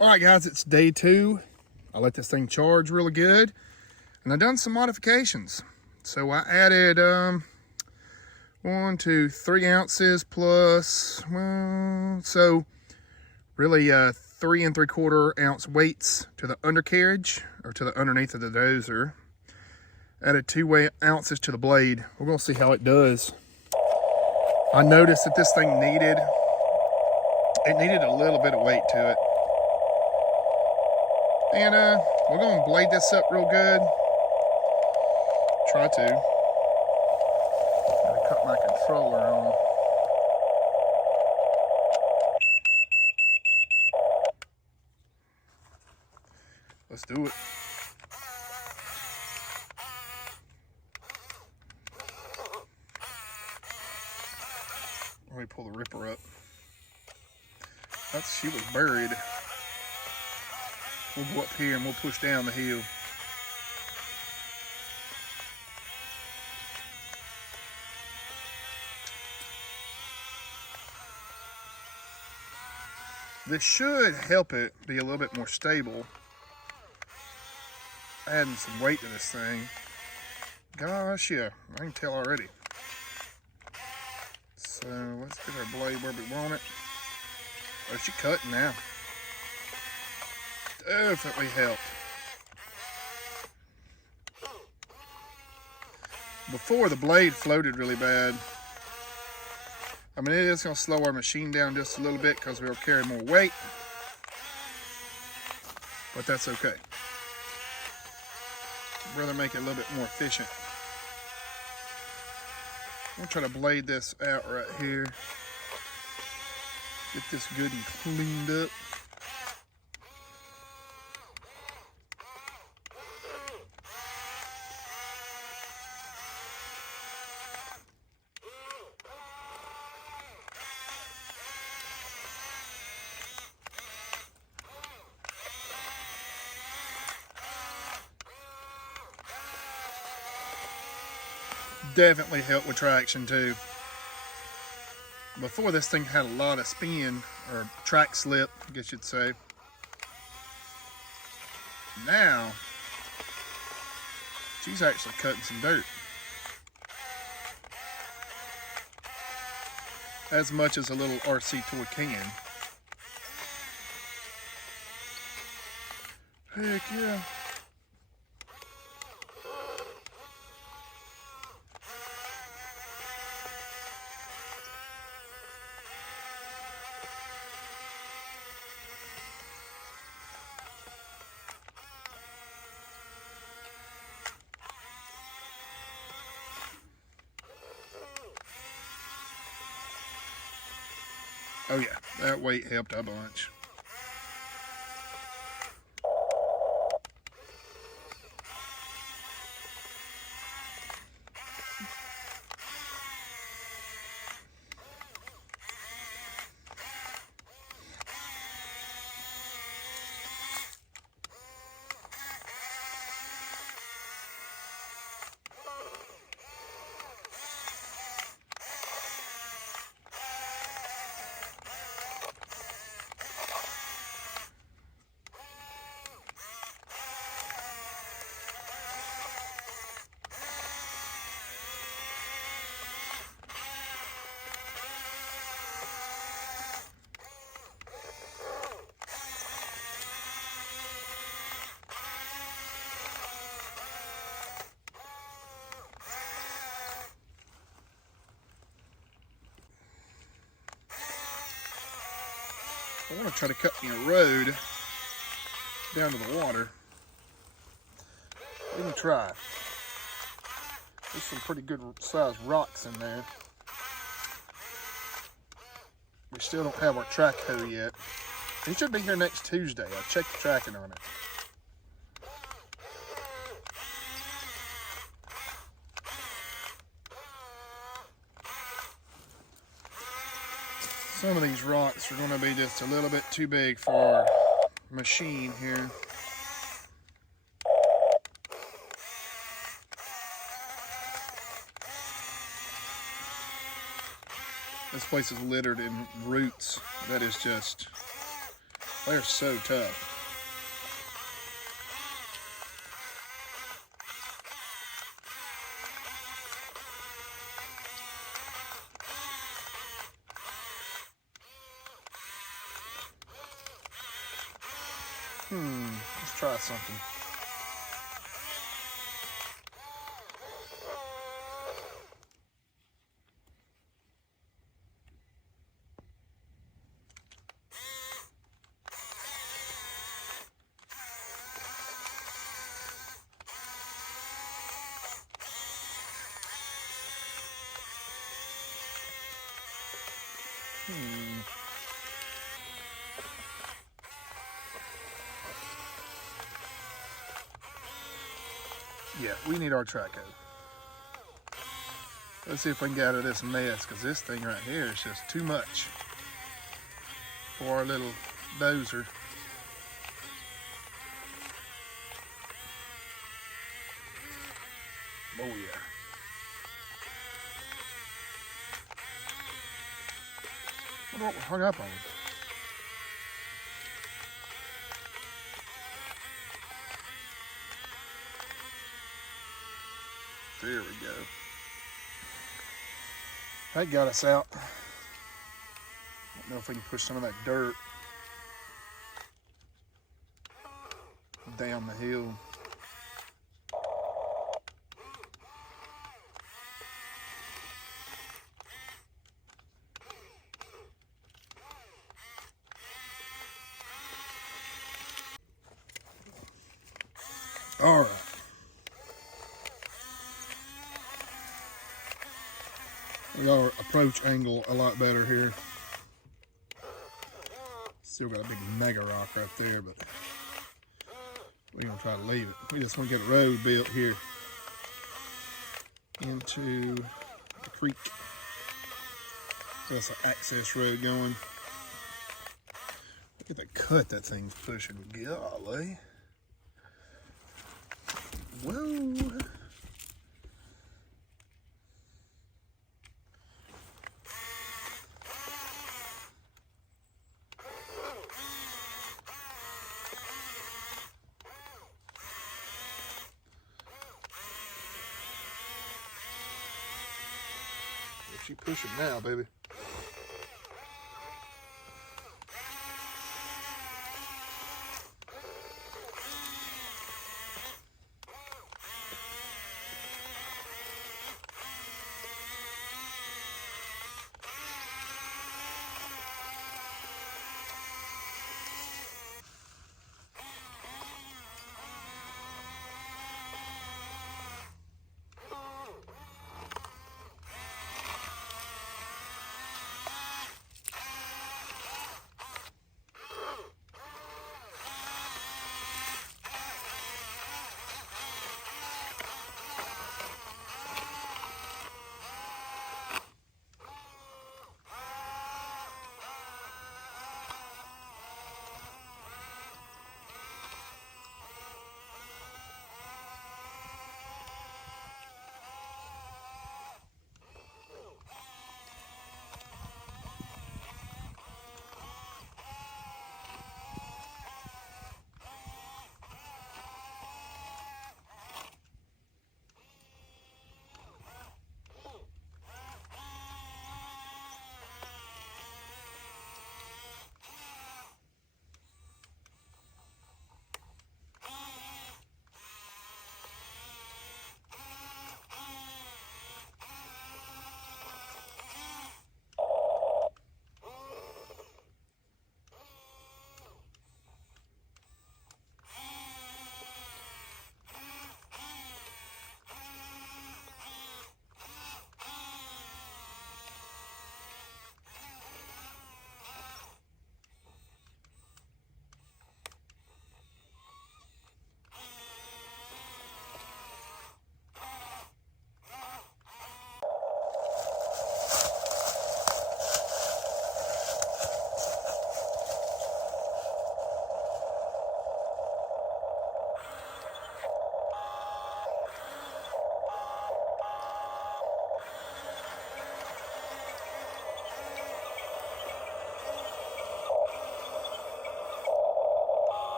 All right, guys, it's day 2. I let this thing charge really good, and I've done some modifications. So I added 1, 2, 3 ounces plus, well, so really 3 3/4 ounce weights to the undercarriage, or to the underneath of the dozer. Added 2 ounces to the blade. We're gonna see how it does. I noticed that this thing needed a little bit of weight to it. And we're gonna blade this up real good. Try to. Gotta cut my controller on. Let's do it. Let me pull the ripper up. She was buried. We'll go up here and we'll push down the hill. This should help it be a little bit more stable. Adding some weight to this thing. Gosh, yeah, I can tell already. So let's get our blade where we want it. Oh, she's cutting now. Definitely helped. Before, the blade floated really bad. I mean, it is going to slow our machine down just a little bit because we'll carry more weight. But that's okay. I'd rather make it a little bit more efficient. I'm going to try to blade this out right here. Get this good and cleaned up. Definitely helped with traction too. Before, this thing had a lot of spin, or track slip, I guess you'd say. Now, she's actually cutting some dirt. As much as a little RC toy can. Heck yeah. Oh yeah, that weight helped a bunch. I want to try to cut me a road down to the water. Let me try. There's some pretty good sized rocks in there. We still don't have our track hoe yet. He should be here next Tuesday. I checked the tracking on it. Some of these rocks are going to be just a little bit too big for our machine here. This place is littered in roots. That is just They're so tough. Let's try something. Yeah, we need our track out. Let's see if we can get out of this mess, because this thing right here is just too much for our little dozer. Oh yeah. I wonder what we hung up on. There we go. That got us out. I don't know if we can push some of that dirt down the hill. All right. We got our approach angle a lot better here. Still got a big mega rock right there, but we're gonna try to leave it. We just want to get a road built here into the creek. So that's an access road going. Look at the cut that thing's pushing. Golly. Whoa. She pushing now, baby.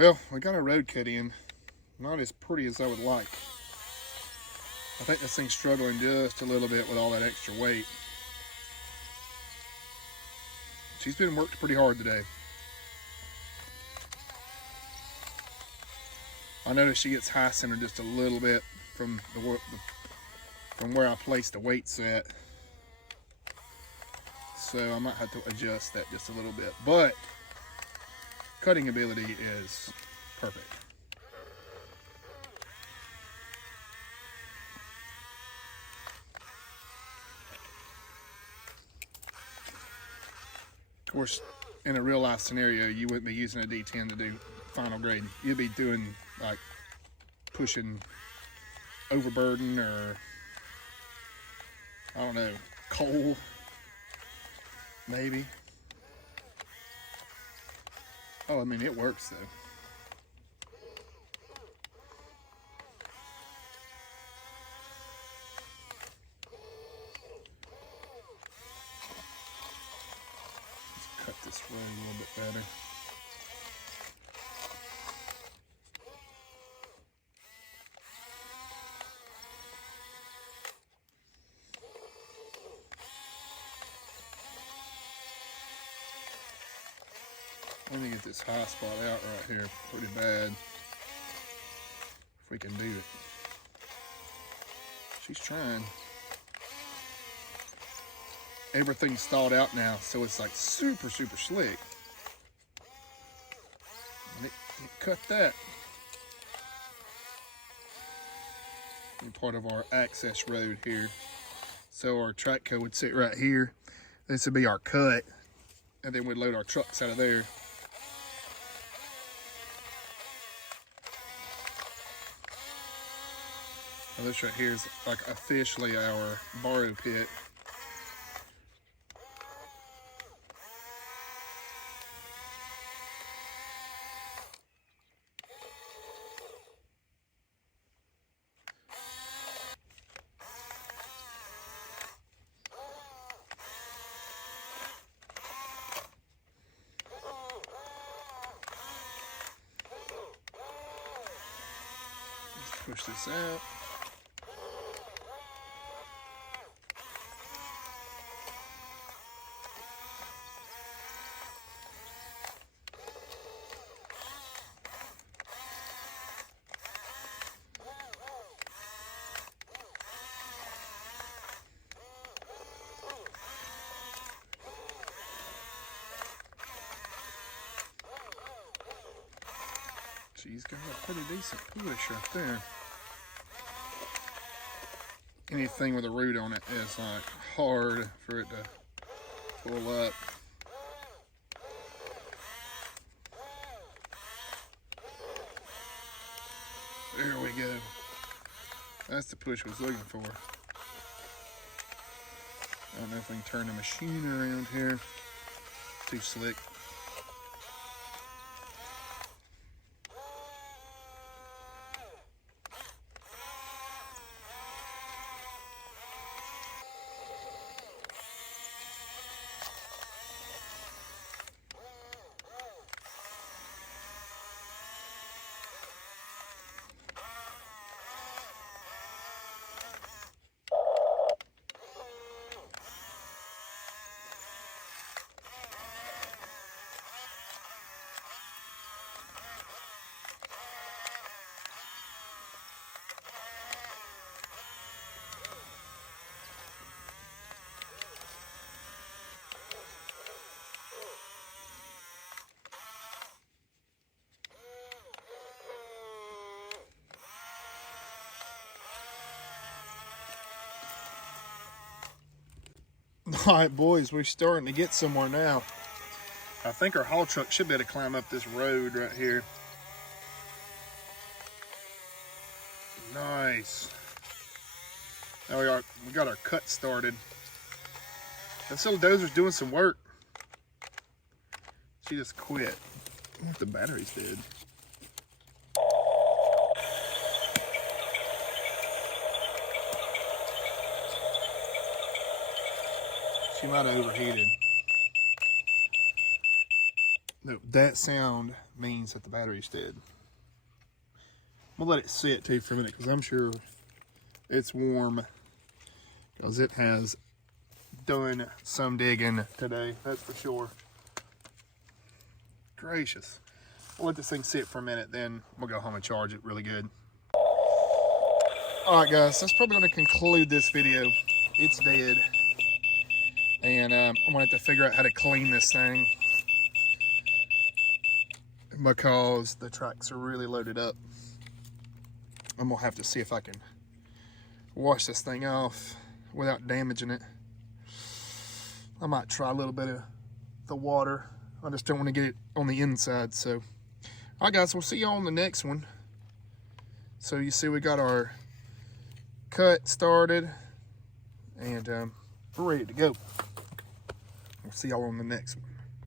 Well, we got our road cut in. Not as pretty as I would like. I think this thing's struggling just a little bit with all that extra weight. She's been worked pretty hard today. I noticed she gets high centered just a little bit from where I placed the weights at. So I might have to adjust that just a little bit. But cutting ability is perfect. Of course, in a real life scenario, you wouldn't be using a D10 to do final grading. You'd be doing like pushing overburden or I don't know, coal, maybe. Oh, I mean, it works though. Cut this road a little bit better. Let me get this high spot out right here pretty bad. If we can do it. She's trying. Everything's thawed out now, so it's like super slick. And it cut that. And part of our access road here. So our track code would sit right here. This would be our cut. And then we'd load our trucks out of there. Now this right here is like officially our borrow pit. Push this out. She's got a pretty decent push right there. Anything with a root on it is like hard for it to pull up. There we go. That's the push I was looking for. I don't know if we can turn the machine around here. Too slick. All right, boys, we're starting to get somewhere now. I think our haul truck should be able to climb up this road right here. Nice. Now we got our cut started. This little dozer's doing some work. She just quit. I wonder if the battery's dead. She might have overheated. No, that sound means that the battery's dead. I'm gonna let it sit too for a minute because I'm sure it's warm, because it has done some digging today, that's for sure. Gracious. We'll let this thing sit for a minute, then we'll go home and charge it really good. Alright guys, that's probably going to conclude this video. It's dead. And I'm going to have to figure out how to clean this thing, because the tracks are really loaded up. I'm going to have to see if I can wash this thing off without damaging it. I might try a little bit of the water. I just don't want to get it on the inside. So, alright guys, we'll see y'all on the next one. So you see we got our cut started, and we're ready to go. We'll see y'all on the next one.